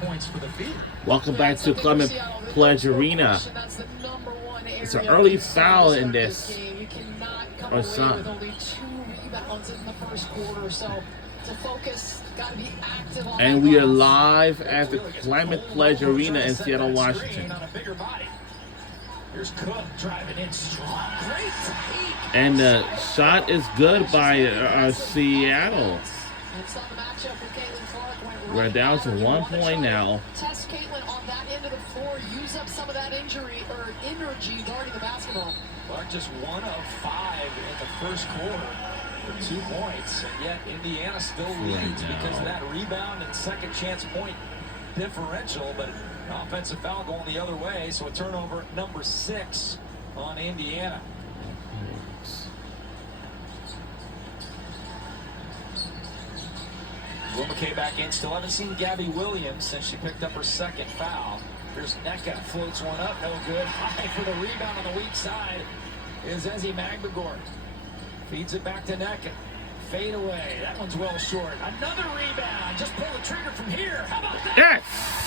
points for the Fever. Welcome back to Clement Pledge Arena. It's an early foul in this. Or son. And we are live at the Clement Pledge Arena in Seattle, Washington. And the shot is good by Seattle. We're down to 1 point now. Test Caitlin on that end of the floor. Use up some of that energy guarding the basketball. Clark just 1 of 5 in the first quarter for 2 points, and yet Indiana still leads because of that rebound and second chance point differential. But an offensive foul going the other way, so a turnover number 6 on Indiana. Will McKay back in. Still haven't seen Gabby Williams since she picked up her second foul. Here's Nneka, floats one up, no good. High for the rebound on the weak side is Ezi Magbegor. Feeds it back to Nneka. Fade away. That one's well short. Another rebound. Just pull the trigger from here. How about that? Yes!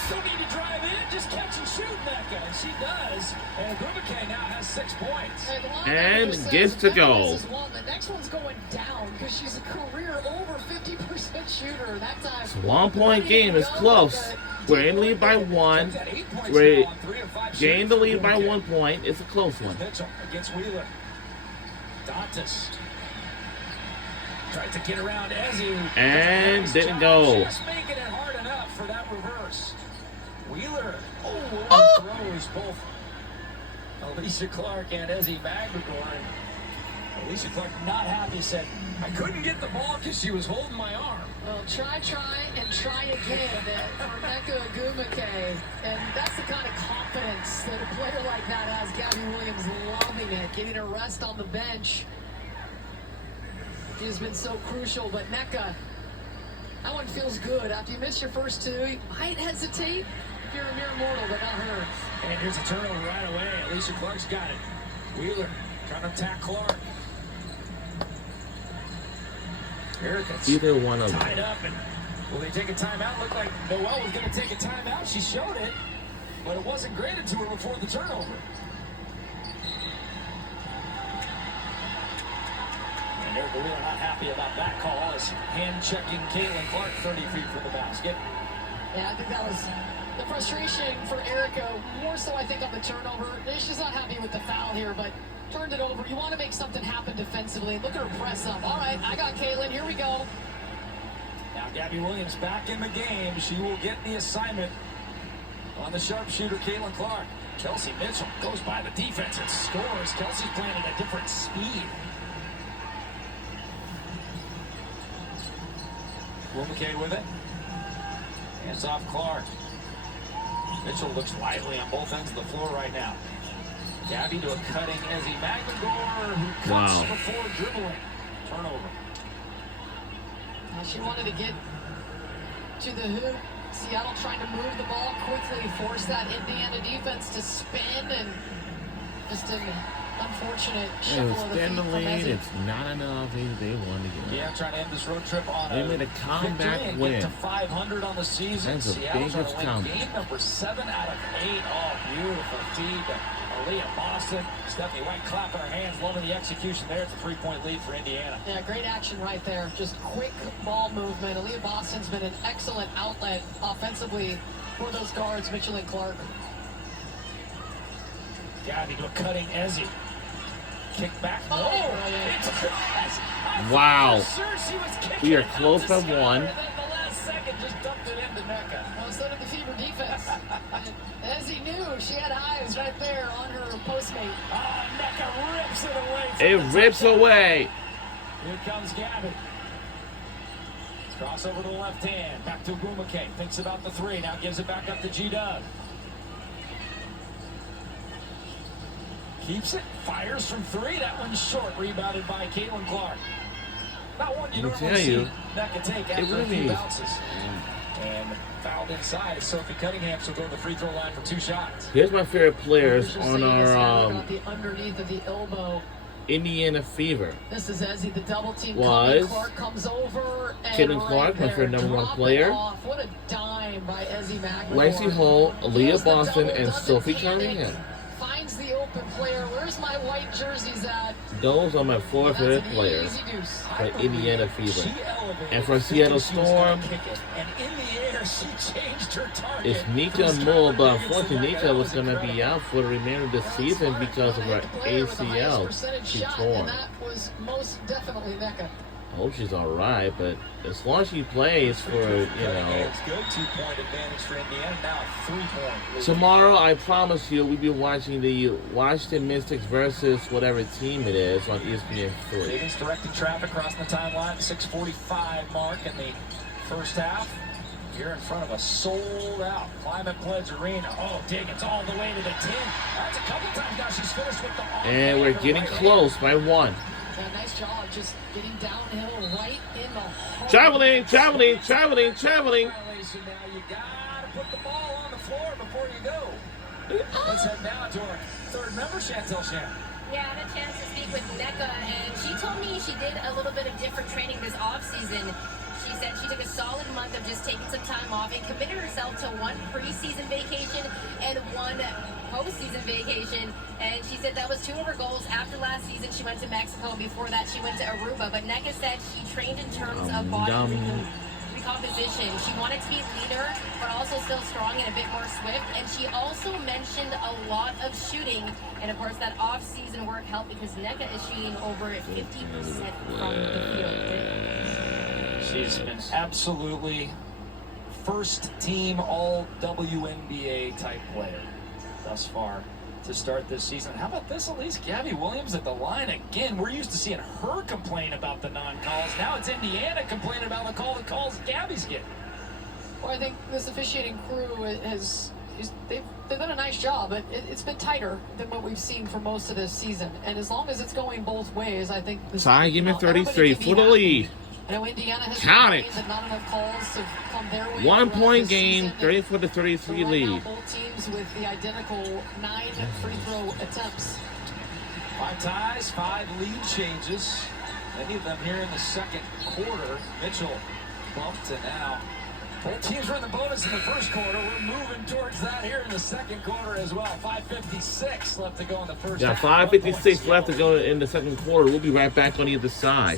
Don't need to drive in. Just catch and shoot, Nneka. And she does. And Gumake now has 6 points. And gets to go. The next one's going down because she's a career over 50% shooter. That time. It's a 1 point game. It's close. We're in lead by 1. We gained the lead by 1 point. It's a close one. Mitchell against Wheeler. Dantas tried to get around Ezi. And didn't go. Just making it hard enough for that reverse. Wheeler. Throws both Alicia Clark and Ezi Magbegor. Alicia Clark not happy, said, I couldn't get the ball because she was holding my arm. Well, try, and try again for Nneka Ogwumike. And that's the kind of confidence that a player like that has. Gabby Williams loving it, getting a rest on the bench. She's been so crucial, but Nneka, that one feels good. After you miss your first 2, you might hesitate if you're a mere mortal, but not her. And here's a turnover right away. Alicia Clark's got it. Wheeler trying to attack Clark. Erica's Either one of them. tied up, and will they take a timeout? Looked like Noel was going to take a timeout. She showed it, but it wasn't granted to her before the turnover. And Erica Wheeler not happy about that call as hand-checking Caitlin Clark 30 feet from the basket. Yeah, I think that was the frustration for Erica, more so I think on the turnover. She's not happy with the foul here, but turned it over. You want to make something happen defensively. Look at her press up. All right, I got Caitlin. Here we go. Now Gabby Williams back in the game. She will get the assignment on the sharpshooter, Caitlin Clark. Kelsey Mitchell goes by the defense and scores. Kelsey's playing at a different speed. Will McKay with it. Hands off Clark. Mitchell looks lively on both ends of the floor right now. Gabby to a cutting Ezi Magbegor, who cuts before dribbling. Turnover. Now she wanted to get to the hoop. Seattle trying to move the ball quickly, force that Indiana defense to spin, and just an unfortunate shuffle of the feet Extend the from lead. Ezi. It's not enough. They won to get it. Yeah, trying to end this road trip on They made a comeback and win. get to 500 on the season. That's the Seattle's on biggest a win. comeback. Game number 7 out of 8. Oh, beautiful feed to Aaliyah Boston. Stephanie White clapping her hands, loving the execution there. It's a 3-point lead for Indiana. Yeah, great action right there. Just quick ball movement. Aaliyah Boston's been an excellent outlet offensively for those guards, Mitchell and Clark. Gabby to a cutting Ezi. Kick back. Oh, Wow. We We are close by 1. The last second just dumped it into Nneka. Well, so did the Fever defense. Ezi knew she had eyes right there on her postmate. Nneka rips it away. It rips away. Here comes Gabby. Cross over to the left hand. Back to Ogwumike. Thinks about the 3. Now gives it back up to G-Dub. Keeps it. Fires from 3. That one's short. Rebounded by Caitlin Clark. Not one you normally see Nneka take after a few bounces. And fouled inside is Sophie Cunningham. So go to the free throw line for 2 shots. Here's my favorite players on our the underneath of the elbow. Indiana Fever. This is Ezi, the double team. Was Clark comes over. And Caitlin Clark, my favorite #1 player. What a dime frame by Ezzy McMahon. Lacey Hull, Leah Here's the Boston, double, and doesn't Sophie hand it. Carrigan. Finds the open player. Where's my white jerseys at? Those are my four That's favorite an players easy deuce. for Indiana Fever. She elevated, And for Seattle thinking she was gonna Storm, kick it, and in the air, she changed her target. it's Nika from Moore, Skylar but Dickinson. unfortunately That Nika was going to be incredible. out for the remainder of the season because of her ACL. She Shot, torn. and that was most definitely Nneka. I hope she's all right, but as long as she plays for, you know. It's good 2-point advantage for Indiana. Now a 3-point lead. Tomorrow, I promise you, we'll be watching the Washington Mystics versus whatever team it is on ESPN3. Diggins directing traffic across the timeline. 6:45 mark in the first half. Here in front of a sold-out Climate Pledge Arena. Oh, Diggins all the way to the 10. That's a couple times now she's finished with the And we're getting close by one. Yeah, nice job just getting downhill right in the heart. Traveling. Violation now. You gotta put the ball on the floor before you go. Let's head now to our third member, Chantel Shannon. Yeah, I had a chance to speak with Nneka, and she told me she did a little bit of different training this offseason. She said she took a solid month of just taking some time off and committed herself to one preseason vacation and one postseason vacation. And she said that was two of her goals. After last season, she went to Mexico. Before that, she went to Aruba. But Nneka said she trained in terms of body recomposition. She wanted to be leaner, but also still strong and a bit more swift. And she also mentioned a lot of shooting. And of course, that off-season work helped because Nneka is shooting over 50% from the field. She's been absolutely first-team All-WNBA type player thus far to start this season. How about this, Elise? Gabby Williams at the line again. We're used to seeing her complain about the non-calls. Now it's Indiana complaining about the calls Gabby's getting. Well, I think this officiating crew they've done a nice job, but it's been tighter than what we've seen for most of this season. And as long as it's going both ways, I think this. Ty, give me 33 for the lead. I know Indiana has Count it. that not enough calls to come their way. 1 point this game, season. 34 to 33 So right lead. now, both teams with the identical 9 free throw attempts. 5 ties, 5 lead changes. Many of them here in the second quarter. Mitchell bumped to now. Both teams were in the bonus in the first quarter. We're moving towards that here in the second quarter as well. 5:56 left to go in the first Yeah, half. 5:56 left to go in the second quarter. We'll be right back on either side.